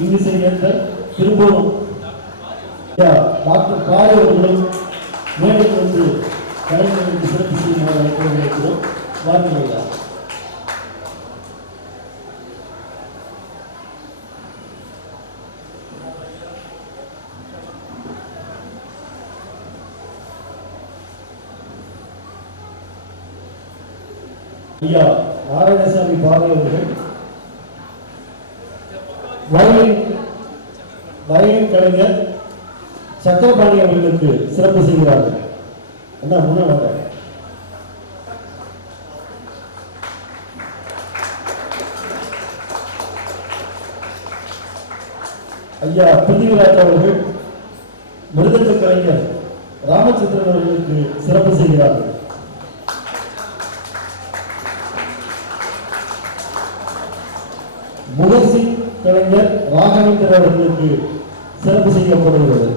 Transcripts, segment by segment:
இன்னிசை என்ற திரும்பவும் டாக்டர் பாரி அவர்களும் மேலும் வந்து கலைஞர்களுக்கு சிறப்பு செய்யுமாறு வைக்கிறோம். வாருங்கள். ஐயா நாராயணசாமி பாரி அவர்கள் வயலின் கலைஞர் சக்கரபாணி அவர்களுக்கு சிறப்பு செய்கிறார்கள். என்ன முன்னாடி ஐயா பிரிதிவிராஜ் அவர்கள் மிருதங்க கலைஞர் ராமச்சந்திரன் அவர்களுக்கு சிறப்பு செய்கிறார்கள். முகர்சி கலைஞர் ராகவேந்தர் அவர்களுக்கு சிறப்பு செய்யப்படுகிறது.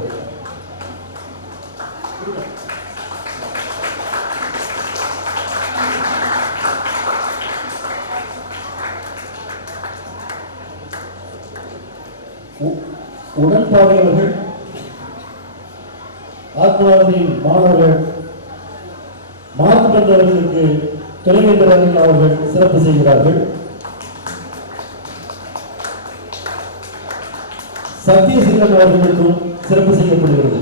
உடன்பாளையவர்கள் ஆத்மாவதியின் மாணவர்கள் மார்க்கண்ட் அவர்களுக்கு துணைவேந்தர் அவர்கள் சிறப்பு செய்கிறார்கள். சத்யசீலன் அவர்களுக்கும் சிறப்பு செய்யப்படுகிறது.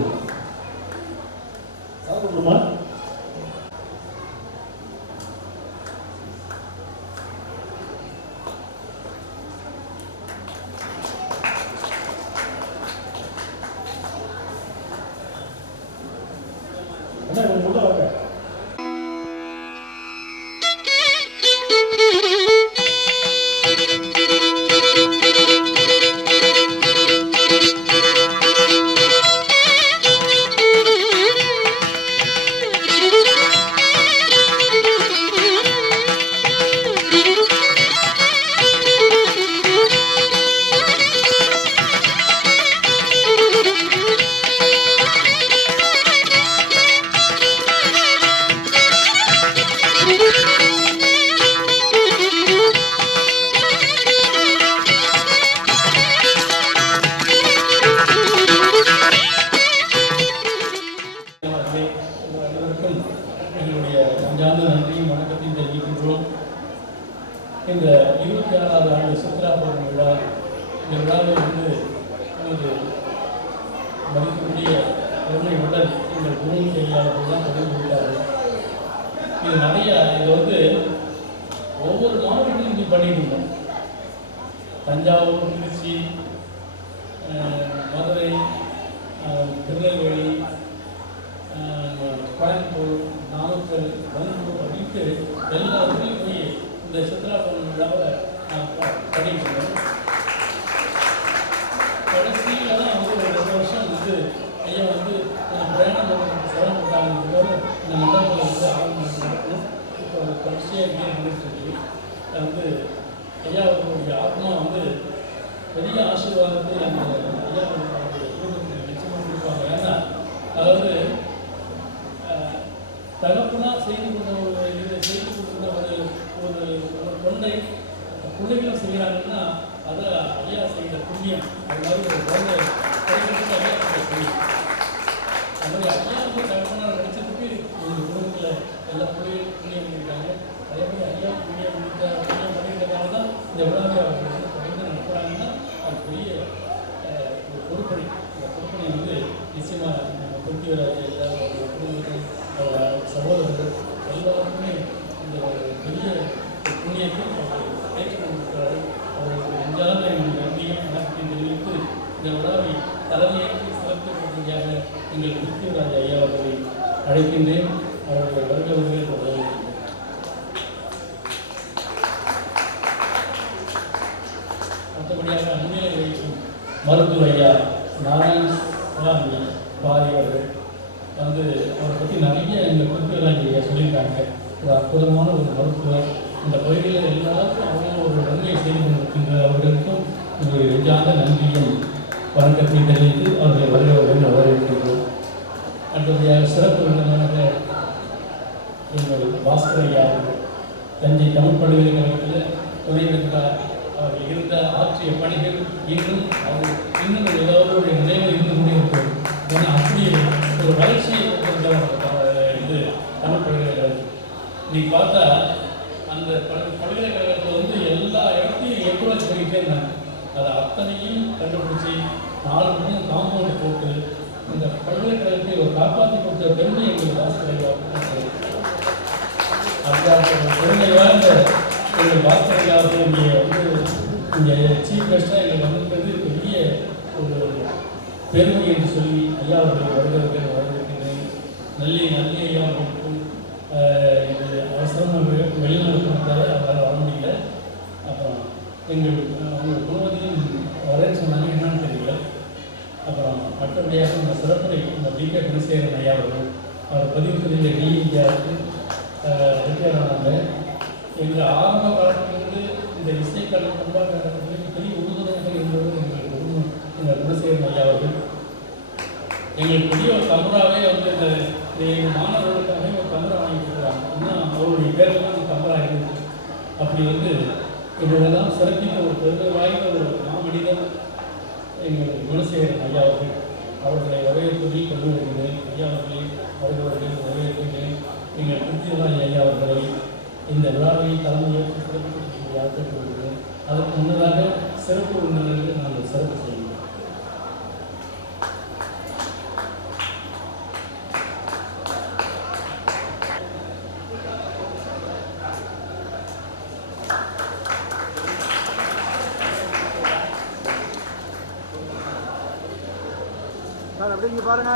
இந்த 26வது ஆண்டு சித்ரா பௌர்ணமி விழா, இந்த விழாவில் வந்து நமது மதிக்கக்கூடிய பெருமை உடல் எங்கள் குரு செய்யாளர்கள் தான் பதிவு விட்டார்கள். இது நிறைய இது வந்து ஒவ்வொரு மாவட்டத்திலும் இது பண்ணிட்டு இருந்தோம். தஞ்சாவூர், திருச்சி, மதுரை, திருநெல்வேலி, கோயம்புத்தூர், நாமக்கல், தருமபுரி அப்படின்ட்டு எல்லா ஊர்லையும் போய் இந்த சித்ரா பௌர்ணமி விழாவை பண்ணிட்டு இருந்தோம். கடைசியில் தான் வந்து ஒரு 2 வருஷம் வந்து ஐயா வந்து கொஞ்சம் பிரயாணம் சிரமப்பட்டாங்க. இந்த மண்டபத்தில் வந்து ஆரம்பிச்சு இப்போ கடைசியாக இங்கே பண்ணிட்டு வந்து ஐயா அவர்களுடைய ஆத்மா வந்து பெரிய ஆசீர்வாதத்தை அந்த ஐயா குடும்பத்துக்கு நிச்சயமாக கொடுப்பாங்க. ஏன்னா அதாவது தகப்பனா செய்து கொடுத்த இதை செய்து கொடுத்த ஒரு தொண்டை பிள்ளைகளும் செய்கிறாங்கன்னா அதை ஐயா செய்த புண்ணியம். அது மாதிரி ஒரு குழந்தை கைகளுக்கு ஐயா செய்த புண்ணியம். அது மாதிரி ஐயா வந்து தகப்பனாக நடிச்சதுக்கு ஒரு குடும்பத்தில் எல்லா பிள்ளைகளும் புண்ணியம் பண்ணியிருக்காங்க. அதே மாதிரி ஐயா புண்ணியம் பண்ணியிருக்கிறதால தான் இந்த விழாவை அவர்கள் தொடர்ந்து நடத்துகிறாங்கன்னா அது பெரிய ஒரு பொறுப்பணி. இந்த பொறுப்பணி வந்து நிச்சயமாக நம்ம பிருத்திவிராஜ் ஐயா, அவருடைய குடும்பங்கள், சகோதரர்கள் எல்லாருக்குமே இந்த பெரிய புண்ணியத்தை அவர் ஏற்றுக்கொண்டிருக்கிறார்கள். அவர்களுக்கு நெஞ்சார்ந்த நன்றியை வணக்கத்தை தெரிவித்து இந்த விழாவை தலைமையேற்று சிறப்பிப்பதற்காக எங்கள் பிருத்திவிராஜ் ஐயா அவர்களை அழைக்கின்றேன். அவருடைய வருகிறவர்களை வரவேற்கின்றேன். மற்றபடியாக முன்னிலை வகிக்கும் மருத்துவர் ஐயா நாராயணசாமி பாரி அவர்கள் வந்து அவரை பற்றி நிறைய எங்கள் பிருத்திவிராஜ் ஐயா சொல்லியிருக்காங்க. ஒரு அற்புதமான ஒரு மருத்துவர். இந்த பகுதியில் எல்லாருக்கும் அவங்க ஒரு நன்மையை செய்து கொண்டிருக்கின்ற அவர்களுக்கும் எங்களுடைய நெஞ்சார்ந்த நன்றியும் வணக்கத்தை தெரிவித்து அவர்களை வருகிறவர்கள் வரவேற்கின்றோம். அடுத்தபடியாக சிறப்பு விருந்தினராக எங்கள் பாஸ்கர் ஐயா அவர்கள் தஞ்சை தமிழ் பல்கலைக்கழகத்தில் துணைவேந்தராக அவர்கள் இருந்த ஆற்றிய பணிகள் இன்னும் அவருடைய நினைவு இருந்து கொண்டே இருக்கிறது. ஏன்னா அப்படி ஒரு வளர்ச்சியை இது தமிழ் பல்கலைக்கழகம். இன்னைக்கு பார்த்தா அந்த பல்கலைக்கழகத்தில் எல்லா இடத்தையும் எக்குவலன்ஸ் பண்ணிக்கிட்டே இருந்தாங்க. அதை அத்தனையும் கண்டுபிடிச்சி 4 மணி காம்பவுண்ட் போட்டு இந்த பல்கலைக்கழகத்தை ஒரு காப்பாற்றி கொடுத்த பெருமை எங்களுக்கு வாசகரையாவது பெருமை வாழ்ந்த எங்கள் வாசகரையாவது இங்கே சீஃப் கெஸ்டாக எங்களுக்கு வந்திருக்கிறது பெரிய ஒரு பெருமை என்று சொல்லி ஐயா அவர்கள் வரவேற்கிறேன். நல்லி ஐயா அவர்களுக்கும் இது அவசரமாக வெளிநாடு கொடுத்தாலே அவரால் வர முடியல. அப்புறம் அவங்க குடும்பத்தையும் வரேன்னு சொன்னாங்க, என்னன்னு தெரியல. அப்புறம் மற்றபடியாக இந்த சிறப்புரை இந்த டி.கே. குணசேகரன் ஐயா அவர் பதிவு செய்த டிஇந்தியாவுக்கு ரிட்டையர் ஆனாங்க. எங்கள் ஆரம்ப காலத்திலிருந்து இந்த இசைக்கலை பண்பாட்டு பெரிய உறுதுணையாக இருந்தது எங்கள் குணசேகரன் ஐயா அவர்கள். எங்களுக்கு பெரிய ஒரு கமராவே இந்த எங்கள் மாணவர்களுக்காக ஒரு கமரா வாங்கி கொடுக்குறாங்க. இன்னும் அவருடைய பேரெல்லாம் கமரா இருந்துச்சு. அப்படி இதெல்லாம் சிறப்பித்த ஒரு பெருமை வாய்ந்த ஒரு மாமனிதர் எங்கள் குணசேகரன் ஐயா அவர்களை வரவேற்பதில் கொண்டு வருகிறேன். ஐயா அவர்களை வருகிறவர்கள் வரவேற்கிறேன். எங்கள் பிருத்திவிராஜ் ஐயா அவர்களை இந்த விழாவை தலைமையேற்று சிறப்பு ஆக்கப்பட்டுள்ளேன். அதற்கு முன்னதாக சிறப்பு விருந்தினர்கள் நாங்கள் சிறப்பு செய்கிறோம். அப்படியே இங்கே பாருங்க.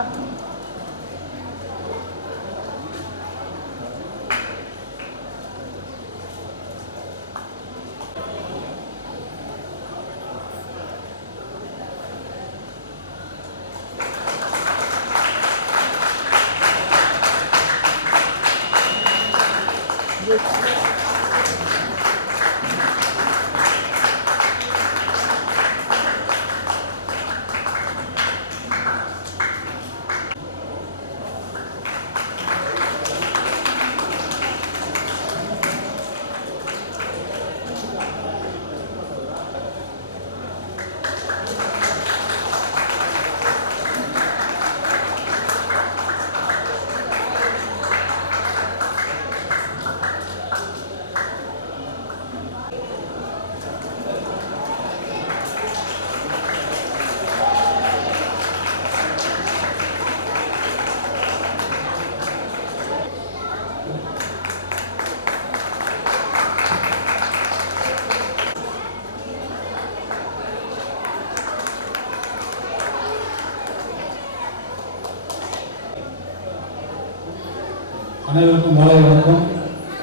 அனைவருக்கும் மாலை வணக்கம்.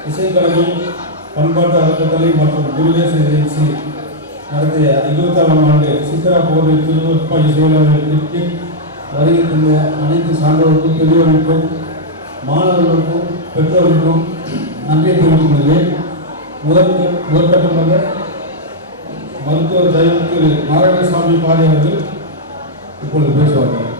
இசைக்கல்வி பண்பாட்டு அறக்கட்டளை மற்றும் குருதேச நிகழ்ச்சி நடத்திய 26ஆம் ஆண்டு சித்ரா போர்வை திருவற்பா இசையாளர்களுக்கு வருகின்ற அனைத்து சான்றோருக்கும், பெரியவர்களுக்கும், மாணவர்களுக்கும், பெற்றோர்களுக்கும் நன்றியை தெரிவித்துக் கொள்கிறேன். முதற்கட்டமாக மருத்துவர் தெய்வம் திரு நாராயணசாமி பாரி அவர்கள் இப்பொழுது பேசுவார்கள்.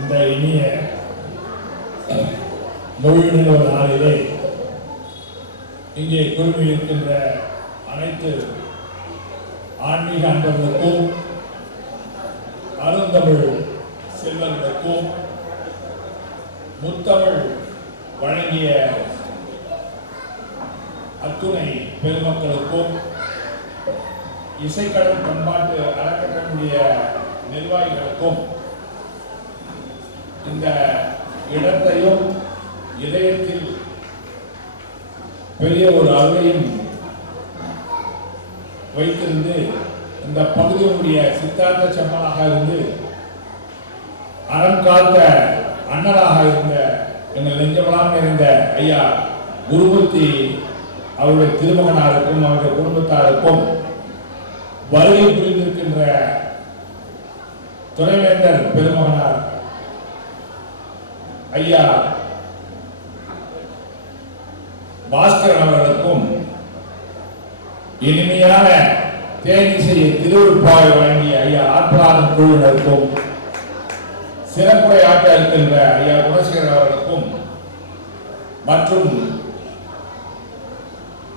இந்த இனிய மொழியின ஒரு நாளிலே இங்கே குழுமியிருக்கின்ற அனைத்து ஆன்மீக அன்பர்களுக்கும், அருந்தமிழ் செல்வர்களுக்கும், முத்தமிழ் வழங்கிய அத்துணை பெருமக்களுக்கும், இசைக்கடல் பண்பாட்டு அறக்கட்டளையுடைய நிர்வாகிகளுக்கும் இந்த இடத்தையும் இதயத்தில் பெரிய ஒரு அருளையும் வைத்திருந்து இந்த பகுதியினுடைய சித்தாந்த செம்மனாக இருந்து அறம் காத்த அண்ணனாக இருந்த எங்கள் நெஞ்சமெல்லாம் நிறைந்த ஐயா குருமூர்த்தி அவருடைய திருமகனாருக்கும் அவருடைய குடும்பத்தாருக்கும் வருகை புரிந்திருக்கின்ற துணைவேந்தர் பெருமகனார் ஐயா பாஸ்கரன் அவர்களுக்கும் இனிமையான தேனிசையை திருவிழாவை வழங்கிய ஐயா ஆத்மநாதன் குழுவினருக்கும் சிறப்புரை ஆற்ற இருக்கின்ற ஐயா குணசேகரன் அவர்களுக்கும் மற்றும்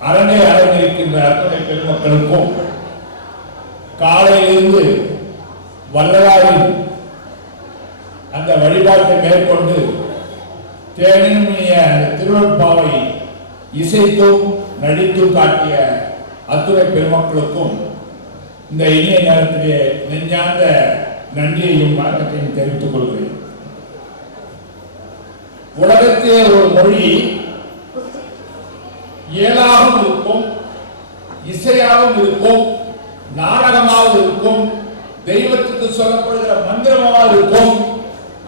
அரணை அலங்கரிக்கின்ற அத்தனை பெருமக்களுக்கும் காலையிலிருந்து வள்ளலாரின் அந்த வழிபாட்டை மேற்கொண்டு தேனிய திருவள்ளுவாவை இசைத்தும் நடித்தும் காட்டிய அத்துணை பெருமக்களுக்கும் இந்த இனிய நேரத்திலே நெஞ்சார்ந்த நன்றியையும் வணக்கத்தையும் தெரிவித்துக் கொள்கிறேன். உலகத்திலே ஒரு மொழி இயலாகவும் இருக்கும், இசையாகவும் இருக்கும், நாடகமாக இருக்கும், தெய்வத்துக்கு சொல்லப்படுகிற மந்திரமாக இருக்கும்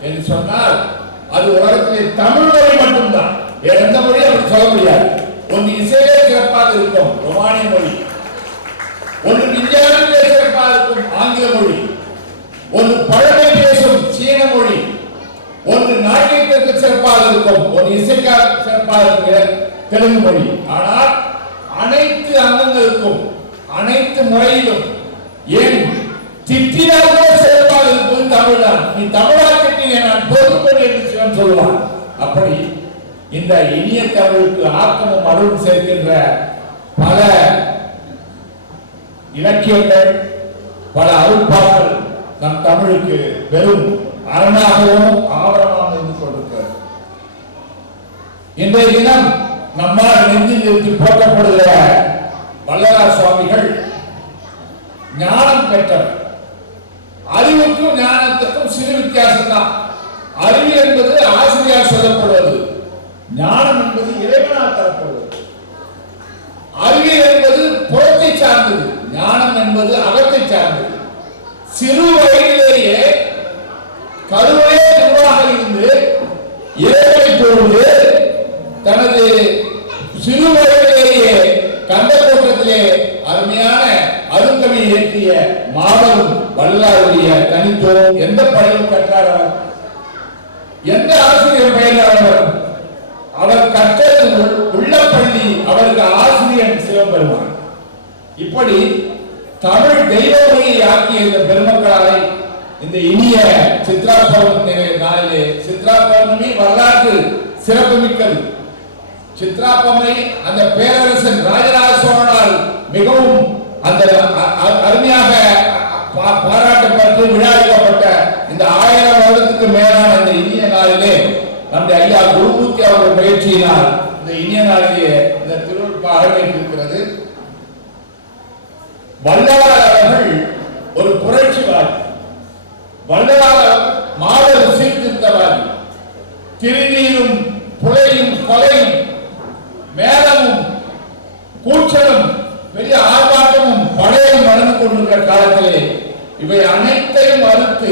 என்று சொன்னால் அது உலகத்திலே தமிழ் மொழி மட்டும்தான். வேற எந்த மொழியும் அப்படி சொல்ல முடியாது. ஒன்று இசையிலே சிறப்பாக இருக்கும் ரொமானிய மொழி, ஒன்று விஞ்ஞானத்திலே சிறப்பாக இருக்கும் ஆங்கில மொழி, ஒன்று பழமை பேசும் சீன மொழி, ஒன்று நாட்டியத்திற்கு சிறப்பாக இருக்கும், ஒரு இசைக்காக சிறப்பாக இருக்கிற தெலுங்கு மொழி. ஆனால் அனைத்து அங்கங்களுக்கும் அனைத்து முறையிலும் ஏன் திட்டினாக சிறப்பாக இருப்பது தமிழ்தான். நீ தமிழா திட்டினே நான் பொறுப்பேன் என்று சிவன் சொல்லுவான். அப்படி இந்த இனிய தமிழுக்கு ஆக்கமும் அருளும் சேர்க்கின்ற பல இலக்கியங்கள், பல அருட்பாக்கள் நம் தமிழுக்கு வெறும் அரணாகவும் ஆவரணமாக இருந்து கொண்டிருக்கிறது. இன்றைய தினம் நம்மால் நெஞ்சில் நிறுத்தி போற்றப்படுகிற வள்ளலார் சுவாமிகள் ஞானம் பெற்றவர். அறிவுக்கும் ஞானத்துக்கும் சிறு வித்தியாசம் தான். அறிவு என்பது ஆசிரியர் சொல்லப்படுவது, ஞானம் என்பது இறைவனால் தரப்படுவது. அறிவியல் என்பது புறத்தை சார்ந்தது, ஞானம் என்பது அகத்தை சார்ந்தது. சிறு வயதிலேயே கருவிலே குருவாக இருந்து இறைவனை தொழுது தனது சிறு வயதிலேயே கந்தக்கோட்டத்திலே அருமையான அருங்கவியை இயற்றிய மாபெரும் வள்ளலாருடைய தனித்துவம். எந்த பள்ளியும் கற்றார் அவர்? எந்த ஆசிரியர் பயிலார் அவர்? அவர் கற்றது உள்ள பள்ளி, அவருக்கு ஆசிரியர் சிவபெருமான். இப்படி தமிழ் தெய்வ மொழியை ஆக்கிய இந்த பெருமக்களாரை இந்த இனிய சித்ரா பௌர்ணமி நாளிலே, சித்ரா பௌர்ணமி வரலாற்று சிறப்பு மிக்கது. சித்ரா பௌர்ணமி அந்த பேரரசன் ராஜராஜ சோழனால் மிகவும் அந்த அருமையாக பாராட்டப்பட்டு விழாவிக்கப்பட்ட இந்த 1000 வருடத்துக்கு மேலான இந்த இனிய நாளிலே நம்முடைய ஐயா குருமூர்த்தி அவர்கள் முயற்சியினால் இந்த இனிய நாளிலே இந்த திருவிழா அரங்கேற்றிருக்கிறது. வள்ளலார் அவர்கள் ஒரு புரட்சிவாதி, வள்ளலார் மாபெரும் சீர்திருத்தவாதி. திருநீரும் புலையும் கொலையும் மேலமும் கூச்சலும் பெரிய ஆர்ப்பாட்டமும் படையும் நடந்து கொண்டிருக்கிற காலத்திலே இவை அனைத்தையும் அறுத்து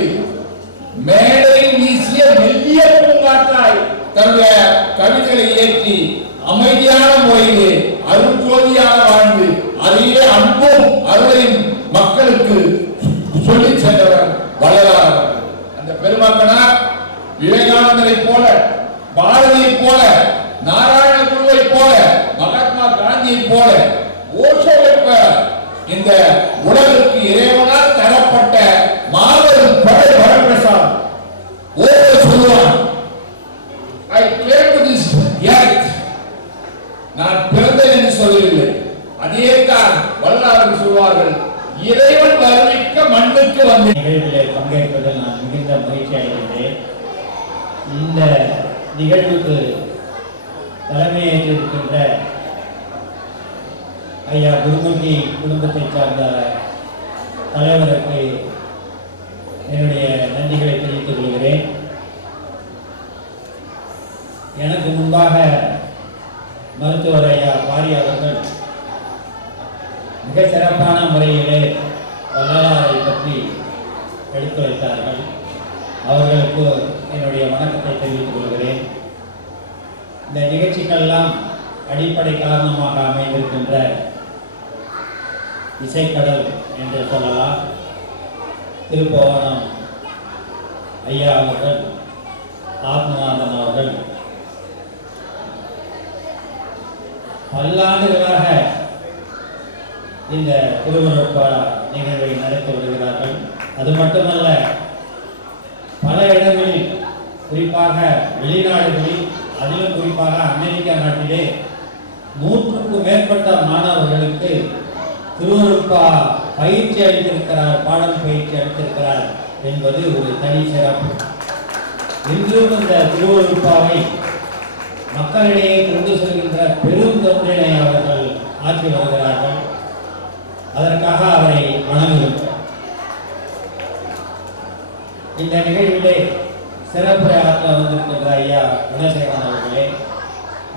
மேடையில் வீசிய மெல்லிய பூங்காற்றாய் தன்னுடைய கவிதைகளை இயற்றி அமைதியான முறையிலே அருட்ஜோதியாக வாழ்ந்து அதையே அன்பும் அருளையும் மக்களுக்கு சொல்லி சென்றவர் வள்ளலார். அந்த பெருமக்கனார் விவேகானந்தரை போல, பாரதியை போல, நாராயண குருவை போல, மகாத்மா காந்தியை போல, ஓஷோவை இந்த உலகிற்கு இறைவனால் தரப்பட்ட மாபெரும் படை வரப்பிரசாதம். ஓஷோ சொல்லுவான், I came to this earth. நான் பிறந்தேன் என்று சொல்லவில்லை. அதே தான் வள்ளலார் சொல்வார்கள், இறைவன் வருவிக்க மண்ணுக்கு வந்து நிகழ்விலே பங்கேற்பதில் நான் மிகுந்த மகிழ்ச்சி அடைகின்றேன். இந்த நிகழ்வுக்கு தலைமையேற்றிருக்கின்ற ஐயா குருமூர்த்தி குடும்பத்தை சார்ந்த தலைவருக்கு என்னுடைய நன்றிகளை தெரிவித்துக் கொள்கிறேன். எனக்கு முன்பாக மருத்துவர் ஐயா பாரி அவர்கள் மிக சிறப்பான முறையிலே வள்ளலாரை பற்றி எடுத்து வைத்தார்கள். அவர்களுக்கு என்னுடைய வணக்கத்தை தெரிவித்துக் கொள்கிறேன். இந்த நிகழ்ச்சிக்கெல்லாம் அடிப்படை காரணமாக அமைந்திருக்கின்ற இசைக்கடல் என்று சொல்லலாம். திருப்போவனம் ஐயா அவர்கள், ஆத்மநாதன் அவர்கள் பல்லாண்டுகளாக இந்த திருவருட்பா நிகழ்வை நடத்தி வருகிறார்கள். அது மட்டுமல்ல, பல இடங்களில், குறிப்பாக வெளிநாடுகளில், அதிலும் குறிப்பாக அமெரிக்கா நாட்டிலே 100க்கும் மேற்பட்ட மாணவர்களுக்கு திருவருட்பா பயிற்சி அளித்திருக்கிறார், பாடல் பயிற்சி அளித்திருக்கிறார் என்பது ஒரு தனி சிறப்பு. இன்றும் இந்த திருவருட்பாவை மக்களிடையே கொண்டு செல்கின்ற பெரும் தொண்டினை அவர்கள் ஆற்றி வருகிறார்கள். அதற்காக அவரை வணங்குகின்றோம். இந்த நிகழ்விலே சிறப்புரை ஆற்ற வந்திருக்கின்ற ஐயா குணசேகரன் அவர்களே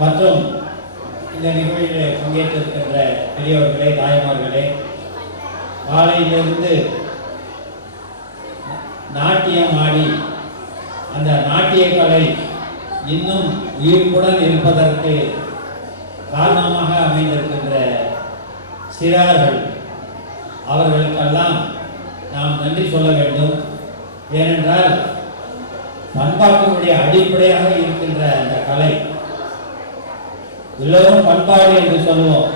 மற்றும் இந்த நிகழ்விலே பங்கேற்றிருக்கின்ற பெரியவர்களே, தாய்மார்களே, காலையிலிருந்து நாட்டியம் ஆடி அந்த நாட்டிய கலை இன்னும் உயிர்ப்புடன் இருப்பதற்கு காரணமாக அமைந்திருக்கின்ற சிறார்கள், அவர்களுக்கெல்லாம் நாம் நன்றி சொல்ல வேண்டும். ஏனென்றால் பண்பாட்டினுடைய அடிப்படையாக இருக்கின்ற அந்த கலை, எல்லோரும் பண்பாடு என்று சொல்லுவோம்.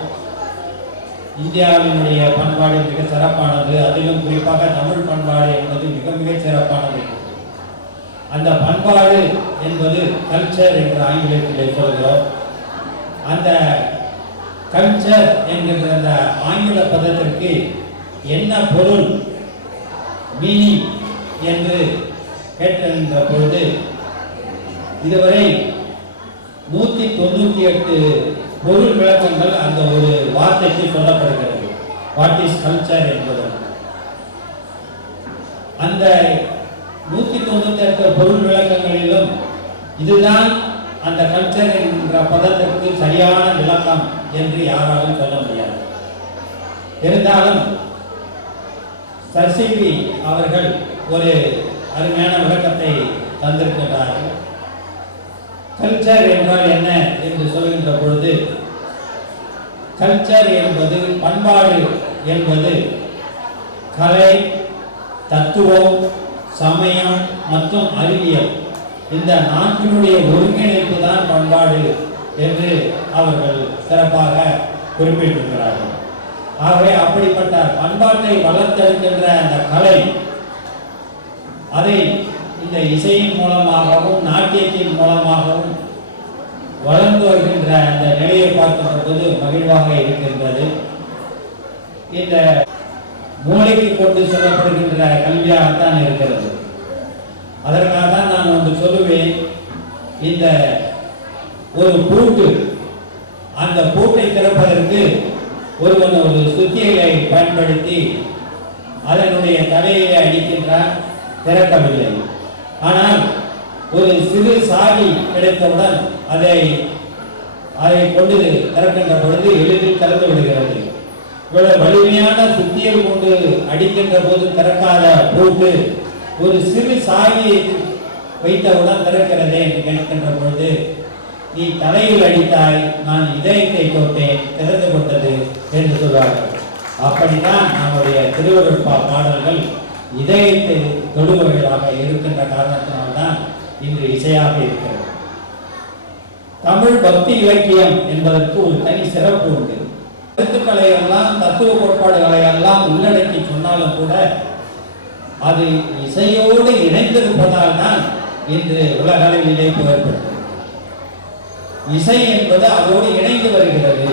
இந்தியாவினுடைய பண்பாடு மிக சிறப்பானது. அதிலும் குறிப்பாக தமிழ் பண்பாடு என்பது மிக மிக சிறப்பானது. அந்த பண்பாடு என்பது கல்ச்சர் என்று ஆங்கிலத்திலே சொல்கிறோம். அந்த கல்ச்சர் என்கின்ற அந்த ஆங்கில பதத்திற்கு என்ன பொருள், மீனிங் என்று கேட்கின்ற பொழுது இதுவரை 198 பொருள் விளக்கங்கள் அந்த ஒரு வார்த்தைக்கு சொல்லப்படுகிறது. வாட் இஸ் கல்ச்சர் என்பது. அந்த 198 பொருள் விளக்கங்களிலும் இதுதான் அந்த கல்ச்சர் என்ற பதத்திற்கு சரியான விளக்கம் என்று யாராலும் சொல்ல முடியாது. இருந்தாலும் சர்சிபி அவர்கள் ஒரு அருமையான விளக்கத்தை தந்திருக்கிறார்கள். கல்ச்சர் என்றால் என்ன என்று சொல்கின்ற பொழுது, கல்ச்சர் என்பது, பண்பாடு என்பது கலை, தத்துவம், சமயம் மற்றும் அறிவியல், இந்த நாட்டினுடைய ஒருங்கிணைப்பு தான் பண்பாடு என்று அவர்கள் சிறப்பாக குறிப்பிட்டிருக்கிறார்கள். ஆகவே அப்படிப்பட்ட பண்பாட்டை வளர்த்தெடுக்கின்ற அந்த கலை, அதை இந்த இசையின் மூலமாகவும் நாட்டியத்தின் மூலமாகவும் வளர்ந்து வருகின்ற அந்த நிலையை பார்க்கின்ற போது மகிழ்வாக இருக்கின்றது. இந்த மூளைக்கு கொண்டு செல்லப்படுகின்ற கல்வியாகத்தான் இருக்கிறது. அதற்காக தான் நான் ஒன்று சொல்லுவேன். இந்த ஒரு பூட்டு, அந்த பூட்டை திறப்பதற்கு ஒருவன் ஒரு சுத்தியலை பயன்படுத்தி அதனுடைய தலையை அடிக்கின்றான், திறக்கவில்லை. ஆனால் ஒரு சிறு சாவி கிடைத்தவுடன் அதை கொண்டு திறக்கின்ற பொழுது எளிதில் திறந்து விடுகிறது. இவ்வளவு வலிமையான சுத்தியல் கொண்டு அடிக்கின்ற போது திறக்காத பூட்டு ஒரு சிறு சாவியை வைத்தவுடன் திறக்கிறதே என்று கேட்கின்ற பொழுது, நீ தலையில் அடித்தாய், நான் இதயத்தை தொட்டேன், திறந்து கொண்டது என்று சொல்வார்கள். அப்படித்தான் நம்முடைய திருவருட்பா பாடல்கள் இதயத்தை தொடுபவர்களாக இருக்கின்ற காரணத்தினால்தான் இன்று இசையாக இருக்கிறது. தமிழ் பக்தி இலக்கியம் என்பதற்கு ஒரு தனி சிறப்பு உண்டு. கருத்துக்களை எல்லாம், தத்துவ கோட்பாடுகளை எல்லாம் உள்ளடக்கி சொன்னாலும் கூட அது இசையோடு இணைந்திருப்பதால் தான் இன்று உலக அளவிலே புகழ்பெற்றது. இசை என்பது அதோடு இணைந்து வருகிறது.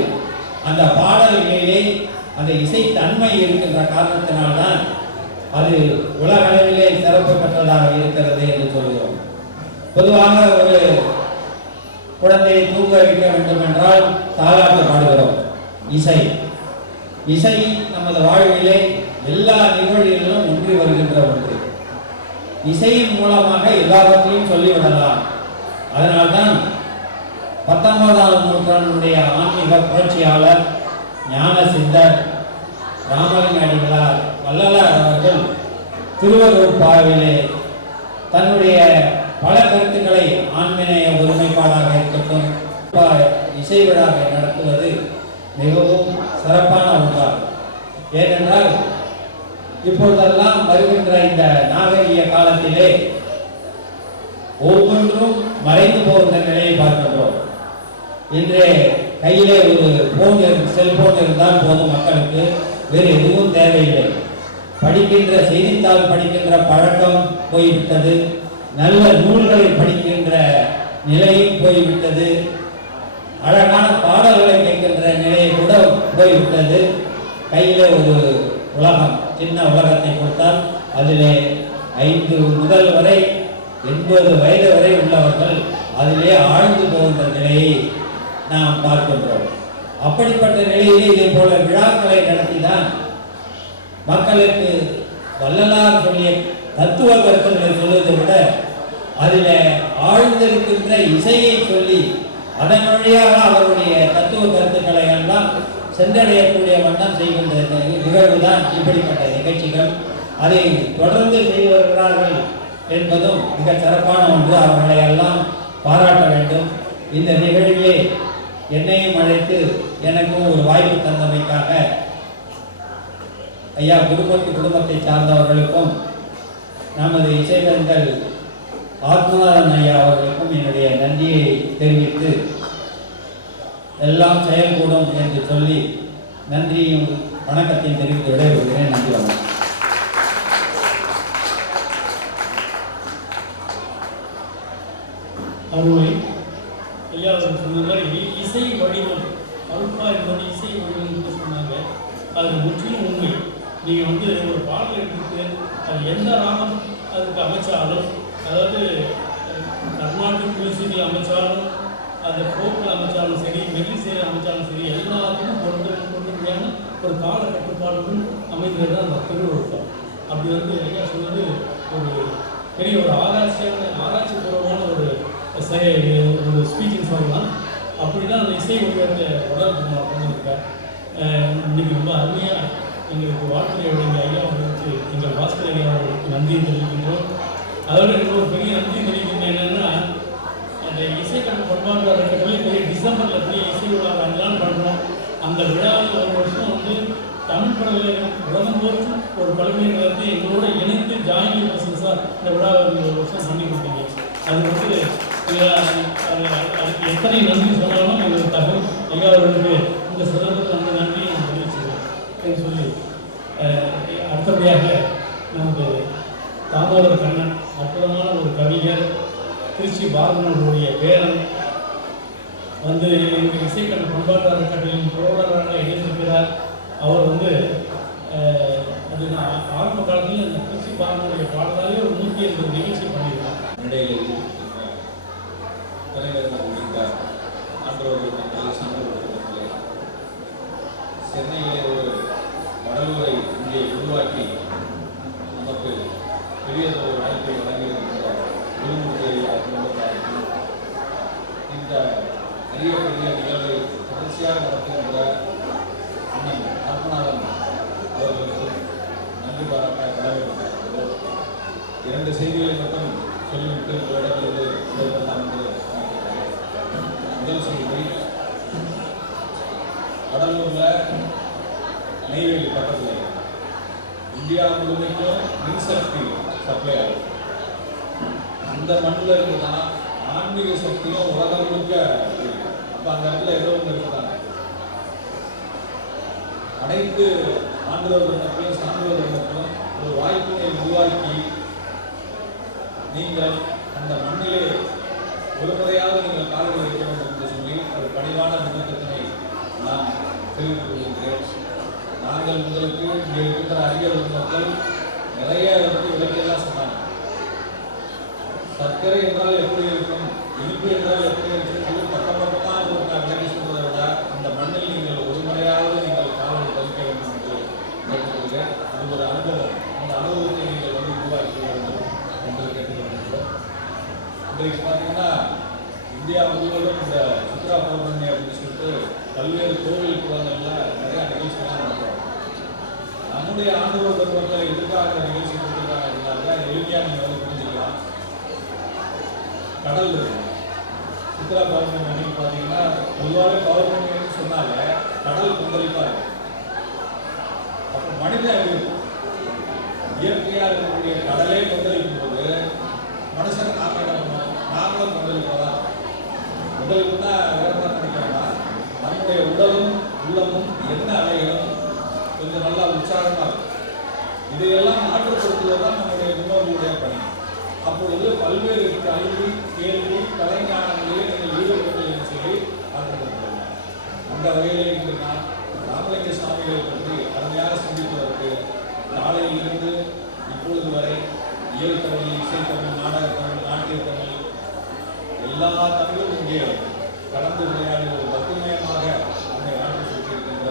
அந்த பாடல்களிலே அந்த இசை தன்மை இருக்கின்ற காரணத்தினால்தான் அது உலக அளவிலே சிறப்பு பெற்றதாக இருக்கிறது என்று சொல்கிறோம். பொதுவாக ஒரு குழந்தையை தூங்க வைக்க வேண்டும் என்றால் தாலாட்டு பாடுகிறோம். இசை நமது வாழ்விலே எல்லா நிகழ்வுகளிலும் ஒன்றி வருகின்ற ஒன்று. இசையின் மூலமாக எல்லாவற்றையும் சொல்லிவிடலாம். அதனால்தான் 19ஆம் நூற்றாண்டுடைய ஆன்மீக புரட்சியாளர் ஞான சித்தர் ராமலிங்க அடிகளார் வள்ளலார் அவர்கள் திருவருட்பாவிலே தன்னுடைய பல கருத்துக்களை, ஆன்மீக ஒருமைப்பாடாக இருக்கட்டும், இசை விழாவை நடத்துவது மிகவும் சிறப்பான ஒன்றாகும். ஏனென்றால் இப்பொழுதெல்லாம் வருகின்ற இந்த நாகரிக காலத்திலே ஒவ்வொன்றும் மறைந்து போகின்ற நிலையை பார்க்கின்றோம். இன்றைய கையிலே ஒரு செல்போன் இருந்தால் போதும், மக்களுக்கு வேறு எதுவும் தேவையில்லை. படிக்கின்ற செய்தித்தாள் படிக்கின்ற பழக்கம் போய்விட்டது, நல்ல நூல்களை படிக்கின்ற நிலையும் போய்விட்டது, அழகான பாடல்களை கேட்கின்ற நிலையை கூட போய்விட்டது. கையில ஒரு உலகம், சின்ன உலகத்தை கொடுத்தால் அதிலே 5 முதல் வரை 80 வயது வரை உள்ளவர்கள் அதிலே ஆழ்ந்து போகின்ற நிலையை நாம் பார்க்கின்றோம். அப்படிப்பட்ட நிலையிலே இதே போல விழாக்களை நடத்திதான் மக்களுக்கு வள்ளலார் சொல்லிய தத்துவ கருத்துக்களை சொல்வதை விட அதில் ஆழ்ந்திருக்கின்ற இசையை சொல்லி அதன் வழியாக அவருடைய தத்துவ கருத்துக்களை எல்லாம் சென்றடையக்கூடிய வண்ணம் செய்கின்ற நிகழ்வு தான் இப்படிப்பட்ட நிகழ்ச்சிகள். அதை தொடர்ந்து செய்து வருகிறார்கள் என்பதும் மிக சிறப்பான ஒன்று. அவர்களை எல்லாம் பாராட்ட வேண்டும். இந்த நிகழ்விலே என்னையும் அழைத்து எனக்கும் ஒரு வாய்ப்பு தந்தமைக்காக ஐயா குடும்பத்தை சார்ந்தவர்களுக்கும் நமது இசைவேந்தர் ஆத்மநாதன் ஐயா அவர்களுக்கும் என்னுடைய நன்றியை தெரிவித்து எல்லாம் செயல்கூடும் என்று சொல்லி நன்றியும் வணக்கத்தையும் தெரிவித்து விடைபெறுகிறேன். நன்றி, வணக்கம். அருமை ஐயா சொன்ன மாதிரி இசை வடிவம் அல்பா என்பது இசை வடிவம் என்று சொன்னாங்க. அது முற்றிலும் உண்மை. நீங்கள் ஒரு பாடல் எடுத்துட்டு அது எந்த ராகம் அதுக்கு அமைச்சாலும், அதாவது கர்நாடிக் மியூசிக்கில் அமைச்சாலும், அந்த ஃபோக்கில் அமைச்சாலும் சரி, மெல்லிசையில் அமைச்சாலும் சரி, எல்லாத்துக்கும் பொருந்துமையான ஒரு கால கட்டுப்பாடுகள் அமைந்தது தான் அந்த திருவிழக்கம். அப்படி ஐயா சொன்னது ஒரு பெரிய ஒரு ஆராய்ச்சிபூர்வமான ஒரு ஸ்பீச்சிங் சொல்லலாம். அப்படி தான் அந்த இசை வடிவத்தை வளர்த்து நான் பண்ணியிருக்கேன். இன்னைக்கு ரொம்ப அருமையாக எங்களுக்கு வாழ்க்கையை ஐயா அவர்களுக்கு, எங்கள் பாஸ்கர் ஐயா அவர்களுக்கு நன்றி தெரிவிக்கின்றோம். அதோட இன்னொரு பெரிய நன்றி தெரிவிக்கின்றேன். என்னென்னா, அந்த இசைக்கல்வி பண்பாட்டு அறக்கட்டளை பெரிய டிசம்பரில் பெரிய இசை விழா அங்கெல்லாம் பண்ணுறோம். அந்த விழாவில் ஒரு வருஷம் தமிழ் பல்கலைக்கழகம் உலகம்போதும் ஒரு பல்கலைக்கழகத்தை எங்களோட இணைந்து ஜாயின்ட் ப்ரொஃபஸர் இந்த விழாவை ஒரு வருஷம் பண்ணி கொடுத்தீங்க. அது அதுக்கு எத்தனை நன்றி சொன்னாலும் எங்களுக்கு தகவல் ஐயா அவர்களுக்கு இந்த சந்தர்ப்பத்தில் அந்த நன்றியை நான் தெரிவிச்சுக்கிறேன் சொல்லி அடுத்தபடியாக நமக்கு தாமோதர கண்ணன் அற்புதமான ஒரு கவிஞர், திருச்சி பாரதனுடைய பேரன் எங்கள் இசைக்கல்வி பண்பாட்டு அறக்கட்டளையின் புரோடராக இணைந்திருக்கிறார். அவர் அது நான் ஆரம்ப காலத்தில் இந்த திருச்சி பாரதனுடைய பாடலாலே ஒரு 150 நிகழ்ச்சி பண்ணியிருக்காங்க. இடையிலே தலைவர் உள்ளிட்ட ஆண்டவர்கள் மக்கள் சமூகத்திலே சென்னையிலே ஒரு வடலூரை இங்கே உருவாக்கி நமக்கு பெரிய ஒரு வாய்ப்பை வழங்கியிருக்கின்ற குருமுறையை குடும்பத்தாருக்கும் இந்த பெரிய நிகழ்வை தொடர்ச்சியாக நடத்துகின்ற அண்ணன் ஆத்மநாதன் அவர்களுக்கும் நன்றி பாராட்ட கடமைப்பட்டிருக்கிறோம். 2 செய்திகளை மட்டும் சொல்லிவிட்டு இடங்களில் முதல் செய்தி, கடலூரில் நெய்வேலி பக்கத்தில் இந்தியா முழுமைக்கும் மின்சக்தி சப்ளை ஆகும். அந்த மண்ணில் இருக்குன்னா ஆன்மீக சக்தியும் உலகம் முழுக்க இருக்கு. அப்போ அந்த இடத்துல ஏதோ ஒன்று இருக்குதாங்க. அனைத்து ஆண்டவர்கள் மக்களும் சான்றோர்கள் மக்களும் ஒரு வாய்ப்பினை உருவாக்கி நீங்கள் அந்த மண்ணிலே ஒரு முறையாவது நீங்கள் கால்கள் வைக்க வேண்டும் என்று சொல்லி ஒரு பணிவான விண்ணப்பத்தினை நான் தெரிவித்துக் கொள்கின்றேன். நாங்கள் உங்களுக்கு இங்கே இருக்கின்ற அறிஞர்கள் மக்கள் நிறைய விளக்கியெல்லாம் சொன்னாங்க. சர்க்கரை என்றால் எப்படி இருக்கும், இனிப்பு என்றால் எப்படி இருக்கும், பக்கமாக ஒரு விளக்கி சொல்வதை விட அந்த மண்ணில் நீங்கள் ஒரு முறையாவது நீங்கள் கால்கள் பதிக்க வேண்டும் என்று கேட்டுக்கொள்கிறேன். அது ஒரு அனுபவம். அந்த அனுபவத்தை நீங்கள் உருவாக்க வேண்டும் என்று கேட்டுக்கொள்கிறோம். இன்றைக்கு பார்த்தீங்கன்னா இந்தியா முழுவதும் இந்த சுற்றுலா பௌர்ணமி அப்படின்னு சொல்லிட்டு பல்வேறு கோவில் குளங்களில் நிறையா நிகழ்ச்சிகள்லாம் நடத்துகிறோம். நம்முடைய ஆண்டவர் தத்துவத்தில் எதுக்காக நிகழ்ச்சி கொடுத்துருக்காங்க அப்படின்னாக்க எளிமையாக நீங்கள் புரிஞ்சுக்கலாம். கடல் இருக்கு, சித்ரா பௌர்ணமி அன்னைக்கு பார்த்தீங்கன்னா பொதுவாகவே பௌர்ணமின்னு சொன்னாலே கடல் கொந்தளிப்பாக இருக்கும். அப்போ மனிதன் எப்படி இருக்கும்? இயற்கையாக இருக்கக்கூடிய கடலே கொந்தளிக்கும் போது மனுஷன் நாம என்ன பண்ணுவோம்? நாமளும் கொந்தளிப்பதா? கொந்தளிப்புனா வேற என்ன நினைக்கிறோம்னா நம்முடைய உடலும் உள்ளமும் என்ன அலைகளும் கொஞ்சம் நல்லா உற்சாகமாக இருக்கும். இதையெல்லாம் மாற்றப்படுத்துவது தான் நம்முடைய முன்னோர்களுடைய பணி. அப்பொழுது பல்வேறு கல்வி, கேள்வி, கலைஞானங்களில் நீங்கள் ஈடுபடுவீர்கள் சொல்லி ஆற்றப்படுகிறார். அந்த வகையில் இன்று நான் ராமலிங்க சுவாமிகளை பற்றி அருமையாக சிந்திப்பதற்கு காலையிலிருந்து இப்பொழுது வரை இயல் தமிழ், இசைத்தமிழ், நாடகத்தமிழ், நாட்டியத்தமிழ் எல்லா தமிழும் இங்கே கலந்து விளையாடி ஒரு பக்திமயமாக நம்மை ஆட்சி செலுத்தியிருக்கின்ற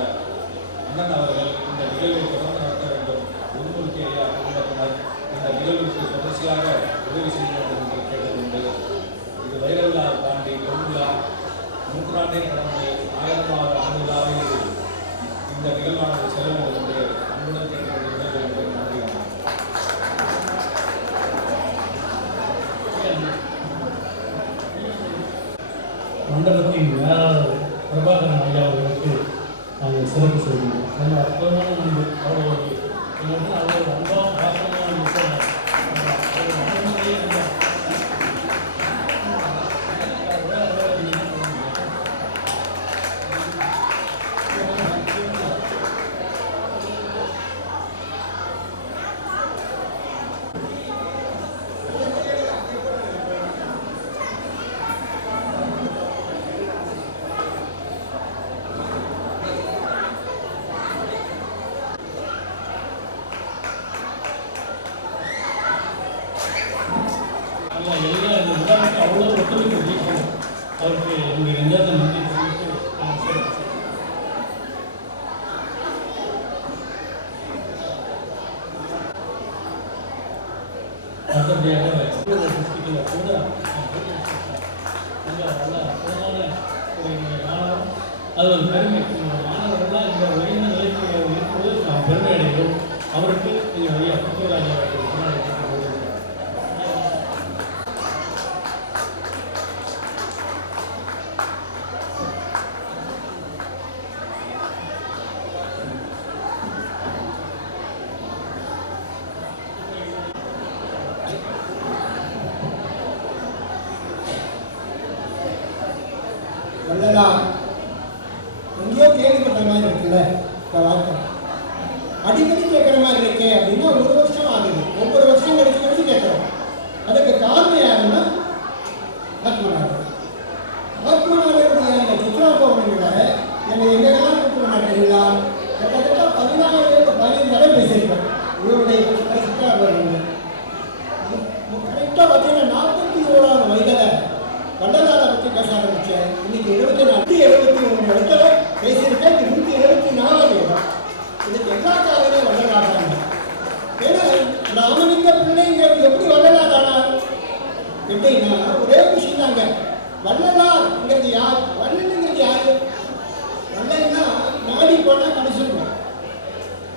அண்ணன் அவர்கள் இந்த நிகழ்வை தொடர்ந்து நடத்த வேண்டும். உருமுறுத்தி ஐயா குடும்பத்தினர் இந்த நிகழ்வுக்கு தொடர்ச்சியாக உதவி செய்ய வேண்டும் என்று கேட்டுக்கொண்டு இது வைரவிழா தாண்டி பொருளா நூற்றாண்டே கடந்து 1000வது ஆண்டு விழாவில் இந்த நிகழ்வானது செல்லும் என்று அன்புடன் கேட்டுக்கொண்டு விடைபெறுகிறேன். நன்றி. மண்டபத்தின் மேலாளர் பிரபாகரன் ஐயா அவர்களுக்கு நாங்கள் சிறப்பு செய்கிறோம். ரொம்ப அற்புதமான நண்பர். அவரோட அவரோட அன்பாக பாசமான விஷயம் எல்லாம் இந்த விழாவுக்கு அவ்வளோ ஒத்துழைப்பு நீக்கணும். அவருக்கு எங்கள் நெஞ்சாத நன்றி தெரிவித்து அடுத்தபடியாக சிருஷ்டிக்கிற கூட நல்ல அற்புதமான ஒரு மாணவன். அது ஒரு பெருமை. மாணவர்கள்லாம் இந்த உயர்ந்த நிலைக்கு இருக்கும்போது நாம் பெருமை அடைகிறோம். அவருக்கு நீங்கள் நிறைய புத்தகராஜா வள்ளலார் எங்கேயோ கேள்விப்பட்ட மாதிரி இருக்குல்ல இந்த வார்த்தை. அடிக்கடி கேட்குற மாதிரி இருக்கே அப்படின்னா 1 வருஷம் ஆகுது. ஒவ்வொரு வருஷம் கழிச்சு கேட்குறோம். அதுக்கு காரணம் யாருன்னா ஆத்மநாதர். ஆத்மநாதருடைய இந்த சித்ரா பௌர்ணமியில என்னை எங்கெல்லாம் கூப்பிட மாட்டீங்களா? கிட்டத்தட்ட 15 தடவை பேசியிருக்கேன் இவருடைய சித்ரா பௌர்ணமி. கரெக்டாக பார்த்தீங்கன்னா 41வது வயதில் வள்ளலாரை பற்றி பேச ஆரம்பித்தேன். இன்னைக்கு 173 இடத்துல பேசியிருக்கேன். 174வது இடம். இதுக்கு எல்லா காரணமே வள்ளலார் தாங்க. ஏன்னா ராமலிங்க பிள்ளைங்கிறது எப்படி வள்ளலார் ஆனார் எப்படின்னா ஒரே விஷயம் தாங்க. வள்ளலார்ங்கிறது யார்? வள்ளலுங்கிறது யாரு? வள்ளல்னா நாடி போனால் மனுஷனுங்க.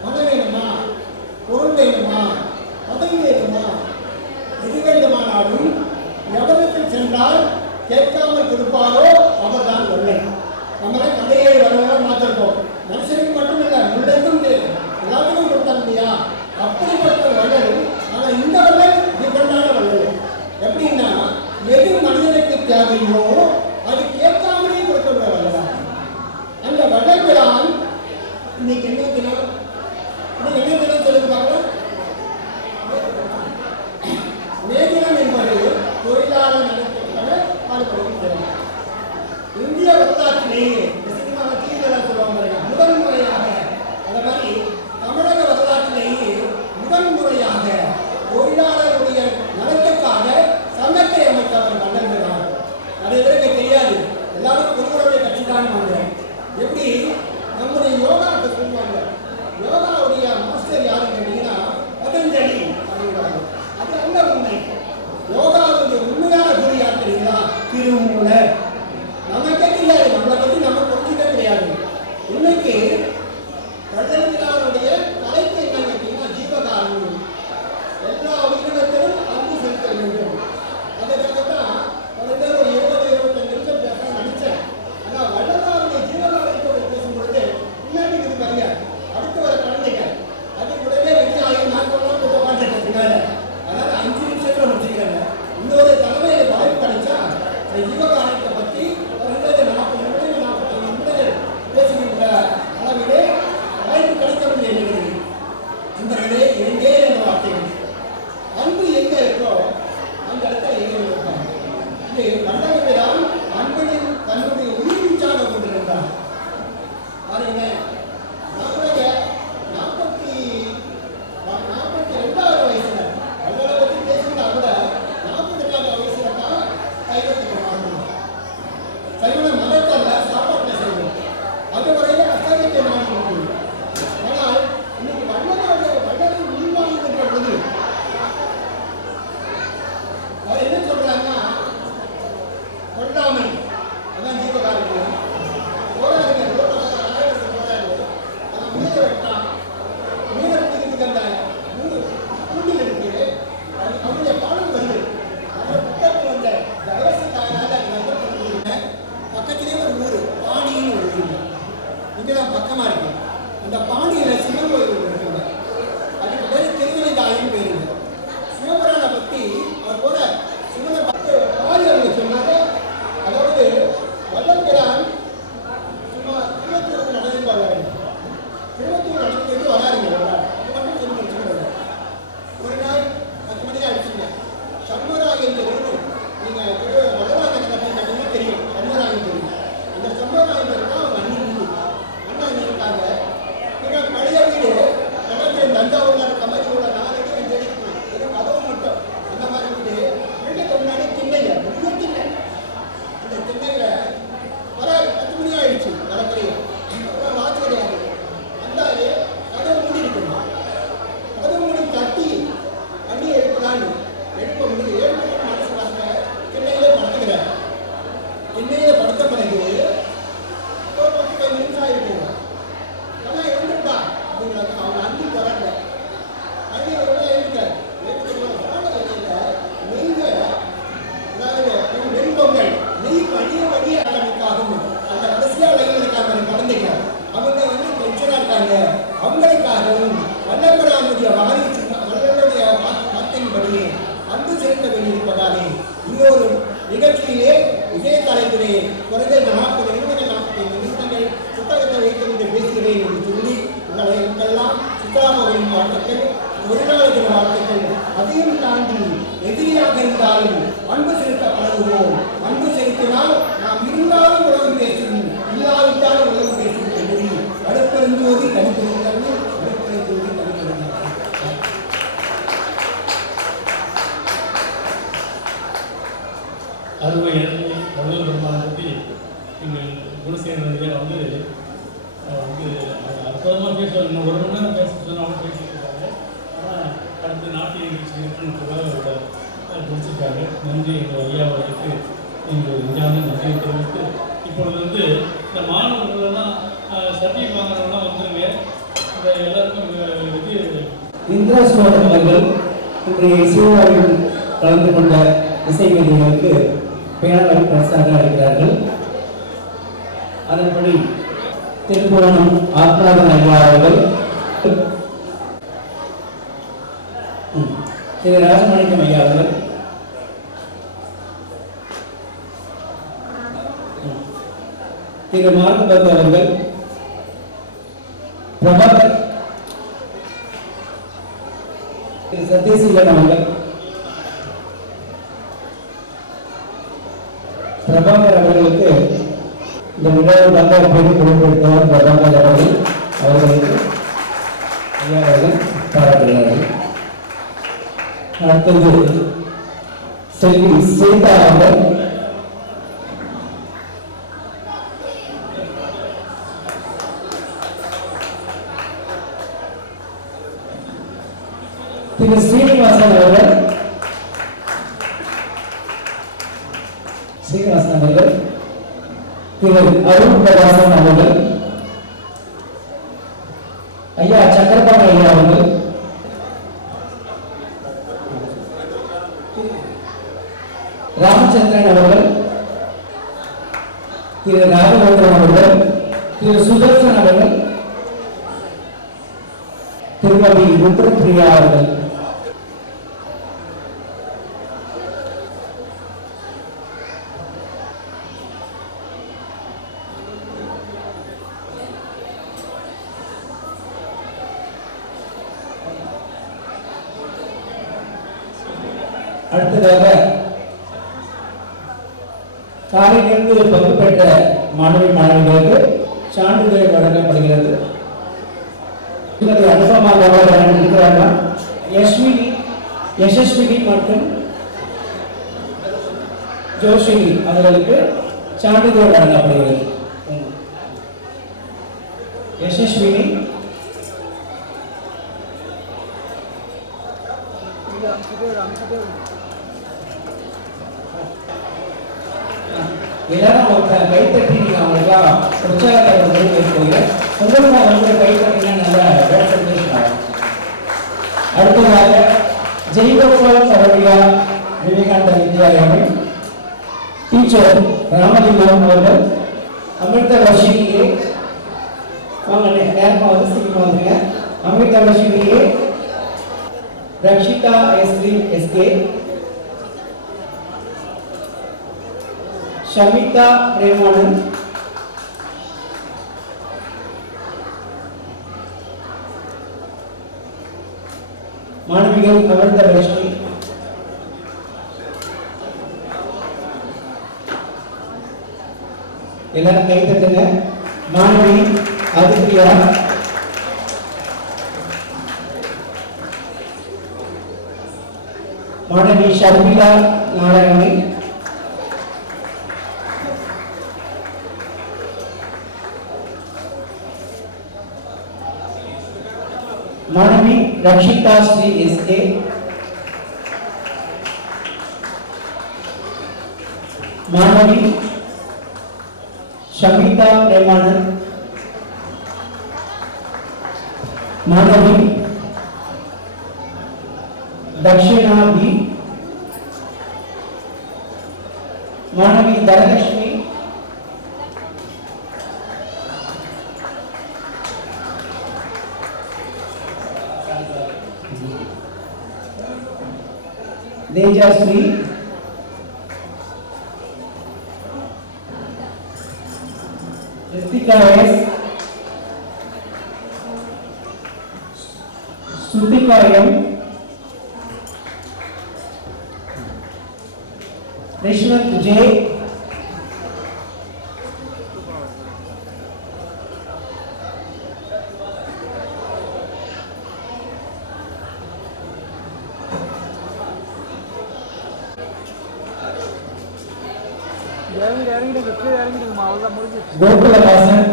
மனம் வேணுமா, பொருள் வேணுமா, பதவி வேணுமா, எது வேண்டுமானாலும் எவருக்கு சென்றால் கேட்காமல் கொடுப்பாரோ அவர் தான் வள்ளல். நம்மளே கதையை வள்ளலாக மாற்றிருக்கோம். மனுஷனுக்கு மட்டும் இல்லை, முள்ளைக்கும் எல்லாத்துக்கும் கொடுத்தாங்க இல்லையா? அப்படிப்பட்ட வள்ளல். ஆனால் இந்த வள்ளல் டிஃபரெண்டான வள்ளல். எப்படின்னா எது மனிதனுக்கு தேவையோ அது கேட்காமலே கொடுக்கிற வள்ளல். அந்த வள்ளல்தான் இன்னைக்கு என்ன தினம்? இன்னைக்கு என்ன தினம் சொல்லுங்க பார்க்கலாம். மேதினம் என்பது தொழிலாளர் நலத்திற்காக பாடுபடும் தினம். இந்திய வரலாற்றிலேயே சொல்லுவாங்க முதல் முறையாக, அதே மாதிரி தமிழக வரலாற்றிலேயே முதல் முறையாக தொழிலாளருடைய நலத்துக்காக சங்கத்தை அமைத்தவர் வள்ளல்கிறார். நிறைய பேருக்கு தெரியாது. எல்லாரும் பொதுவுடைய கட்சி தான் வந்தேன். எப்படி நம்முடைய யோகாவுக்கு சொல்லுவாங்க. யோகாவுடைய மாஸ்டர் யாருன்னு கேட்டீங்கன்னா பதஞ்சலி அப்படிங்கிறாங்க. அது அல்ல உண்மை. யோகாவுடைய உண்மையான குரு யார் தெரியுங்களா? திருமூலர். நமக்கே தெரியாது. நம்மளை பற்றி நமக்கு இங்கதான் பக்கமா இருக்கு. அந்த பாண்டியில சிவன் கோயில் இருக்குங்க. அதுக்கு பேரு திருவனைந்தாயின் பேருங்க. சிவபுராணை பத்தி அவர் கூட சிவனை பத்து பாடியவங்க சொன்னாங்க. அதாவது வல்லபிரான் சும்மா திருவத்தூர் நடந்து வராரு. திருவத்தூர் நடந்து போயிட்டு வராருங்க. அது மட்டும் சொல்லி வச்சுக்கிறாங்க. ஒரு நாள் 10 மணி ஆயிடுச்சுங்க. சண்முகராயன் தெரியும். நீங்க வல்லவாங்க கட்டினா தெரியும். சண்முகராயன் தெரியும். அந்த சண்முகராயன் தான் அவங்க அண்ணன் இருக்காங்க. நீங்க பழைய வீடு எனக்கு தஞ்சாவூர்ல கமரியோட 4 அடி 5 அடி வெறும் கதவு மட்டும் அந்த மாதிரி வீடு. வீட்டுக்கு முன்னாடி திண்ணைங்க, முழு திண்ணை. அந்த திண்ணையில வர 10 மணி ஆயிடுச்சு. வரப்பறையும் வாட்சி கிடையாது. வந்தாலே கதவு மூடி இருக்கணும். கதவு மூடி தட்டி அண்ணி எடுக்கலான்னு எடுக்க முடியும். 7 மணிக்கு மனசு பாருங்க. திண்ணையிலே படுத்துக்கிறேன். திண்ணையில படுத்த பிறகு ஒரு 10 நிமிஷம் ஆயிருக்கும். ஆனால் எழுந்துட்டா அப்படிங்கிறாங்க. அவங்க அண்ணி போறாங்க. அண்ணி அவரோட எழுதிட்டார். வெண்பொங்கல் நெய் வடிய வடிய ஆரம்பிக்காகும். அந்த கடைசியா லைன் இருக்காங்க குழந்தைங்க. அவங்க டென்ஷனா இருக்காங்க. அவங்களுக்காகவும் வல்லபராமுடைய வல்லவருடைய வார்த்தையின்படி அன்பு செலுத்த வேண்டியிருப்பதாலே இன்னொரு நிகழ்ச்சியிலே விஜயதலைப்பிலே குறைந்த 40 நிமிடங்கள் புத்தகத்தை வைத்துக்கொண்டு பேசுகிறேன் என்று சொல்லி உங்களை எல்லாம் சித்தராமரின் வாழ்த்துக்கள், தொழிலாளர்கள் வாழ்த்துக்கள். அதையும் தாண்டி எதிரியாக இருந்தாலும் அன்பு செலுத்த பழகுவோம். அன்பு செலுத்தினால் நாம் இருந்தாலும் உலகம் பேசுவோம், இல்லாவிட்டாலும் உலகம் பேசுவோம் என்று அடுப்பெருந்தோதி கணிப்பிருக்கிறது. அடுப்பெருந்தோதி கணிப்பிருக்கிறது. அறுவை இழந்து வள்ளல் பெருமானை பற்றி எங்கள் குணசேகரன் வந்து அற்புதமாக பேசுவார். இன்னும் 1 மணி நேரம் பேச சொன்னாலும் பேசிட்டு இருக்காங்க. ஆனால் அடுத்த நாட்டிய நிகழ்ச்சி இருக்குன்றதுக்காக முடிச்சிருக்காங்க. நன்றி எங்கள் ஐயா அவர்களுக்கு எங்கள் விஞ்ஞான நன்றியை தெரிவித்து இப்பொழுது வந்து இந்த மாணவர்களெல்லாம் சர்டிஃபிகேட் வாங்குறவங்களாம் வந்துருங்க. இந்த எல்லாருக்கும் இது இந்திராசுவரன் அவர்கள் இன்றைய இசைவாழ்வில் கலந்து கொண்ட இசைக்கலைஞர்களுக்கு பேராளர் பரிசாக அளிக்கிறார்கள். அதன்படி திருப்புவனம் ஆத்மநாதன் ஐயா அவர்கள், திரு ராஜமாணிக்கம் ஐயா அவர்கள், திரு மார்க்கபத்து அவர்கள், பிரபாகர், திரு சத்யசீலன் அவர்கள், பிரபாகர் அவர்களுக்கு இந்த விழாவுக்காக பெரிய பொறுப்பெடுத்தவர் பிரபாகர் அவர்கள். அவர்களுக்கு ஐயா அவர்கள் பாராட்டுகிறார்கள். அடுத்தது செல்வி சீதா அவர்கள், திரு ஸ்ரீனிவாசன் அவர்கள், திரு அருண் பிரகாசன் அவர்கள், ஐயா சக்கரபாணி ஐயா அவர்கள், ராமச்சந்திரன் அவர்கள், திரு ராகவேந்திரன் அவர்கள், திரு சுதர்சன் அவர்கள், திருமதி ருத்ரபிரியா அவர்கள். அடுத்ததாக காலையிலிருந்து பங்கு பெற்ற மாணவிகளுக்கு சான்றிதழ் வழங்கப்படுகிறது. அனுபவமாக இருக்கிறார்கள் யசஸ்வினி மற்றும் ஜோஷினி அவர்களுக்கு சான்றிதழ் வழங்கப்படுகிறது. யசஸ்வினி, எல்லாரும் கைத்தட்டி நீங்க அவங்களுக்கெல்லாம் உற்சாகத்தை போகிறேன். உங்களுக்கு அவங்க கைத்தட்டினா நல்லா பேசுறாங்க. அடுத்ததாக ஜெய்கோபால் சரவியா விவேகானந்தா வித்யாலயம் டீச்சர் ராமலிங்கம் அவர்கள், அமிர்த வர்ஷினியை வாங்க நேரமாக வந்து சீக்கிரமாக வந்துருங்க. அமிர்தா லட்சுமி ஏ, ரக்ஷிதா எஸ்வி எஸ்கே, ஷமிதா பிரேமானந்த், மாணவிகள் கவர்ந்த லட்சுமி, எல்லாரும் கை தட்டுங்க. மாணவி அதித்யா, மாணவி ஷர்மிளா நாராயணி, மாணவி ரக்ஷிதா ஸ்ரீ எஸ்கே, மாணவி ஷமிதா பிரேமானந்த், மாணவி தக்ஷிணா பி, மாணவி Dhanalakshmi, Tejashree, Rithika S, Suthika M, Rishwanth J, Gokulavasan,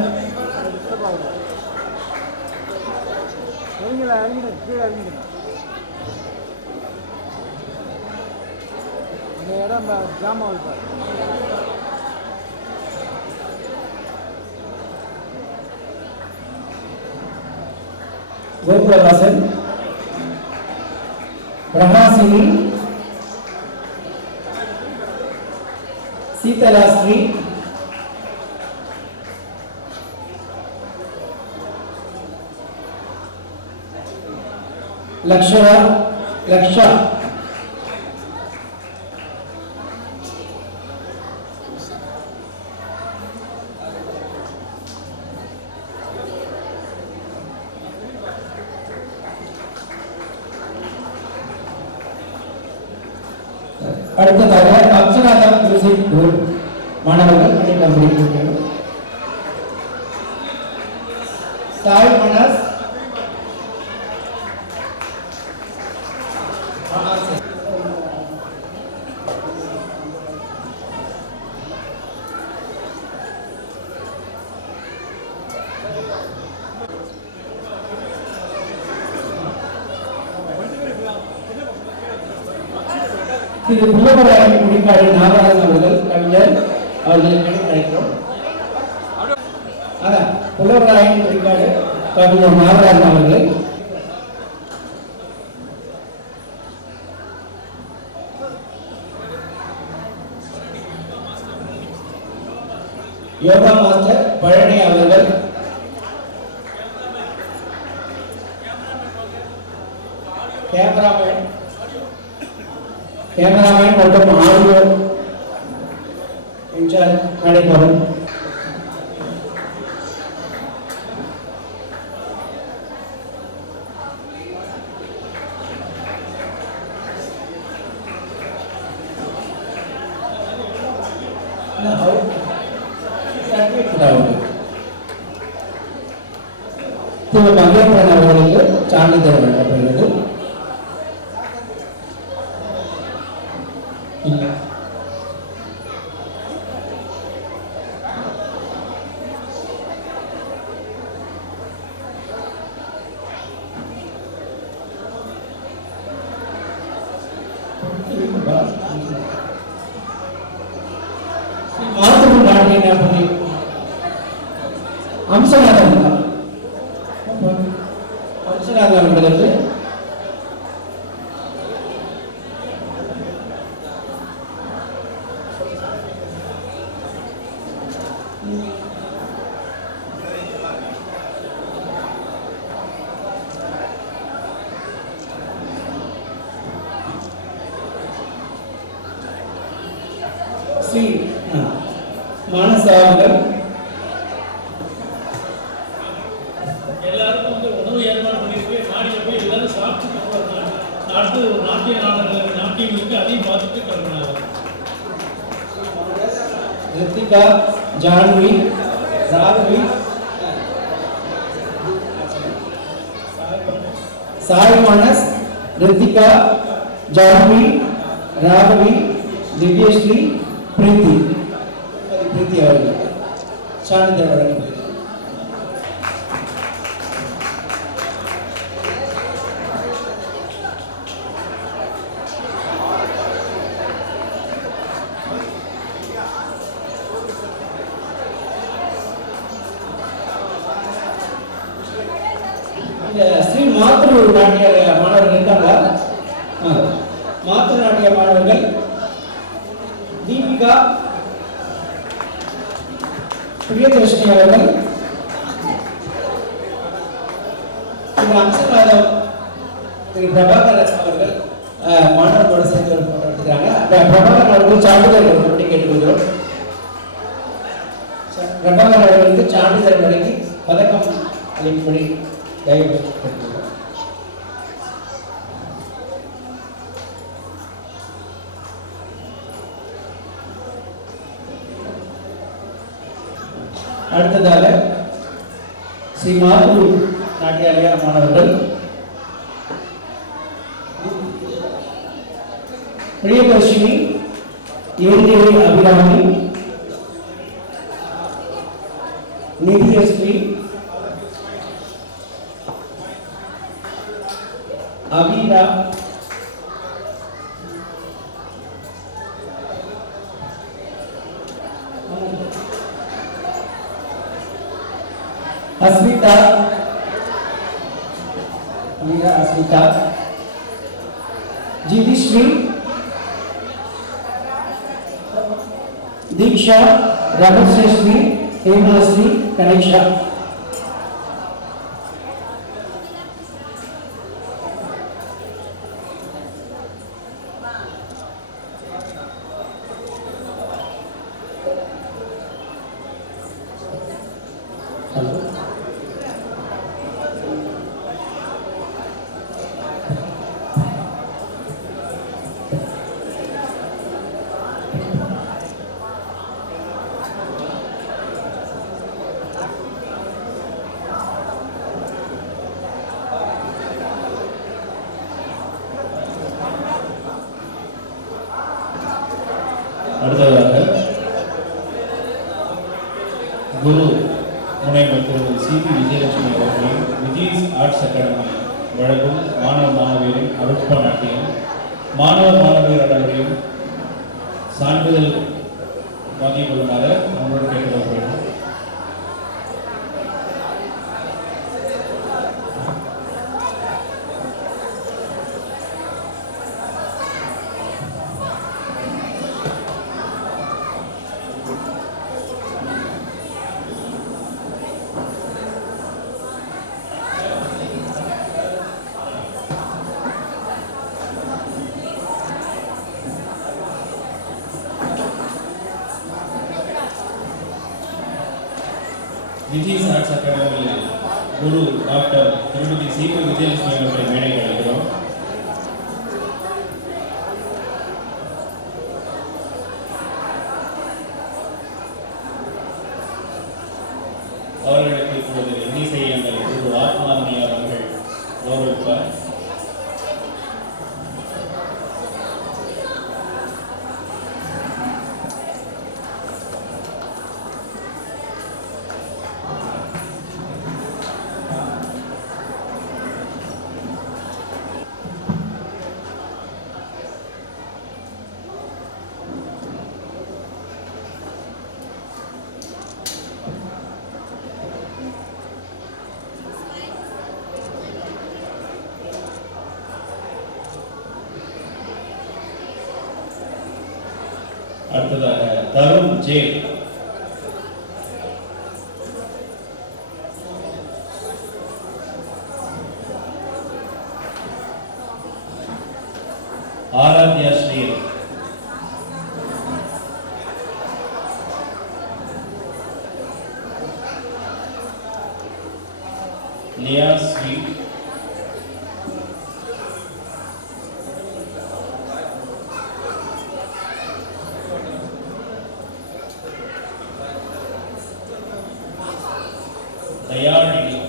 Gokulavasan, Prakasini, Seethalasri, Lakshaya, Laksha, அடுத்ததாக அப்சராதம் மியூசிக் குரூப் மாணவர்கள் படிக்கிறார்கள். சாய் மனஸ், திரு புலவராயன் குடிக்காடு நாகராஜன் அவர்கள் கவிஞர் அவர்களை அழைக்கிறோம். அதான் புலவராயன் குடிக்காடு கவிஞர் நாகராஜன் அவர்கள் யோகா மாஸ்டர் பழனி அவர்கள் கேமராமேன் மற்றும் ஆடியோ இன்சார்ஜ் நடைபெறும். திரு மகேந்திரன் அவர்களுக்கு சான்றிதழ் வழங்கப்படுகிறது. அம்சநாதன் அவர்களுக்கு ஸ்ரீ மானசா அவர்கள் எல்லாருக்கும் வந்து உணவு ஏற்பாடு பண்ணியிருக்கு. மாடியில் போய் எல்லாரும் சாப்பிட்டு போகிறாங்க. அடுத்து ஒரு நாட்டிய நாட்டியம் இருக்கு, அதையும் பார்த்துட்டு கிளம்பினாங்க. ரித்திகா, ஜான்வி, ராகவி, சாய் மானஸ், ரித்திகா, ஜான்வி, ராகவி, திவ்யஸ்ரீ, பிரீத்தி அவர்கள் சான்றிதழ் வழங்குகிறார். ஸ்ரீ மாத்திரு நாட்டிய மாணவர்கள் இருக்காங்களா? மாத்திரு நாட்டிய மாணவர்கள் தீபிகா, பிரியதர்ஷினி அவர்கள், திரு அம்சநாதம், திரு பிரபாகர் அவர்கள் மாணவர்களோட சேர்ந்து எடுத்துக்கிறாங்க. பிரபாகர் அவர்கள் சான்றிதழ் பற்றி கேட்டுக்கொள்கிறோம். பிரபாகர் அவர்களுக்கு சான்றிதழ் வழங்கி பதக்கம் அளிக்கும்படி தயவு கேட்டுக்கொள்கிறோம். அடுத்ததாக ஸ்ரீ மாத்ரு நாட்டியாலய மாணவர்கள் பிரியதர்ஷினி, ஏந்திரை அபிராமி, நிதியஸ்ரீ, அபீரா, அஸ்மிதா, ஜிதிஸ்ரீ, दीक्षा, रघुश्री, हेमाश्री, कनेक्षा। அடுத்ததாக குரு முனைவர் திரு சி.பி. விஜயலட்சுமி அவர்களின் விஜய்ஸ் ஆர்ட்ஸ் அகாடமி வழங்கும் மாணவ மாணவியரின் அருட்ப நாட்டியம் மாணவ மாணவியர் அனைவரையும் சான்றிதழ் வாங்கிக் கொள்ளுமாறு நம்மளோட கேட்டுக்கொள்கிறோம். விஜய்ஸ் ஆர்ட்ஸ் அகாடமியில் குரு டாக்டர் திருமதி சி.பி. விஜயலட்சுமி அவர்களை மேடைக்கு அழைக்கிறோம். அவர்களுக்கு இப்போது இன்னிசையங்கள் குரு ஆத்மாமணி அவர்கள் கௌரவிப்பார். அடுத்ததாக தருண் ஜே ஆராத்யா ஸ்ரீ லியா ஸ்வீட், தயாநிதி,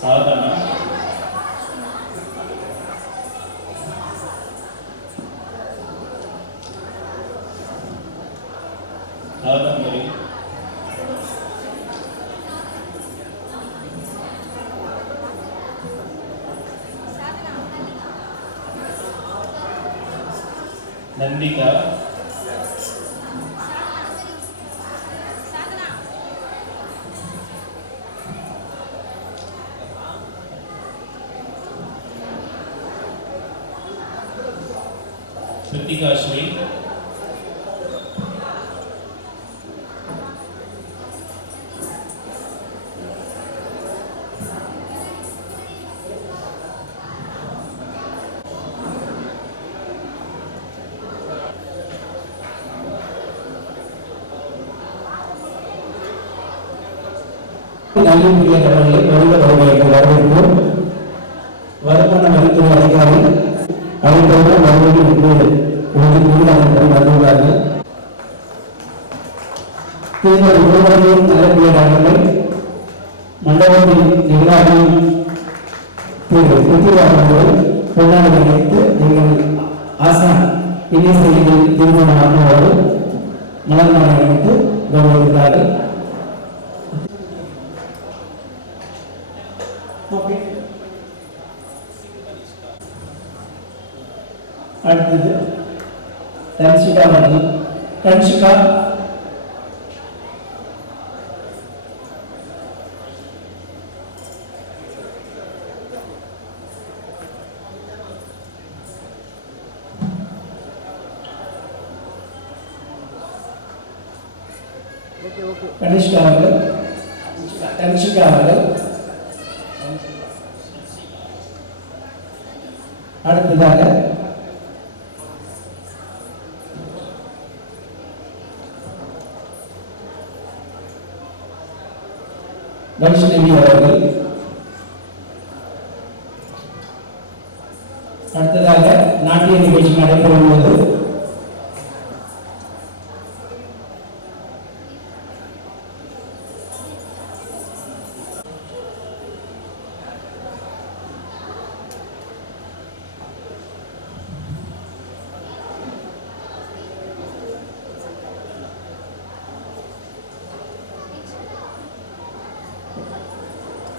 சாதனா, காதம்பரி, நந்திகா, கிருத்திகா ஸ்ரீ, நல்லிந்திய அவர்களை வருக வரவேற்போம். வருமான வரித்துறை அதிகாரி அவர்களோடு மறுபடியும் வந்துள்ளார்கள். தேர்தல் முழுவதையும் நல்லபடியாளர்கள் மண்டபத்தில் நிர்வாகி திரு பிருத்திவார்கள் பொன்னாடை வைத்து எங்கள் ஆசான் இணைசெய்தியில் திருமணமானவர்கள் மலர்நாளை வைத்து கௌரவித்தார்கள். அடுத்தது தன்ஷிகா அவர்கள். தன்ஷிகா கனிஷ்கா அவர்கள். தன்ஷிகா அவர்கள். அடுத்ததாக வைஷ்ணவி அவர்கள். அடுத்ததாக நாட்டிய நிகழ்ச்சி நடைபெறும் போது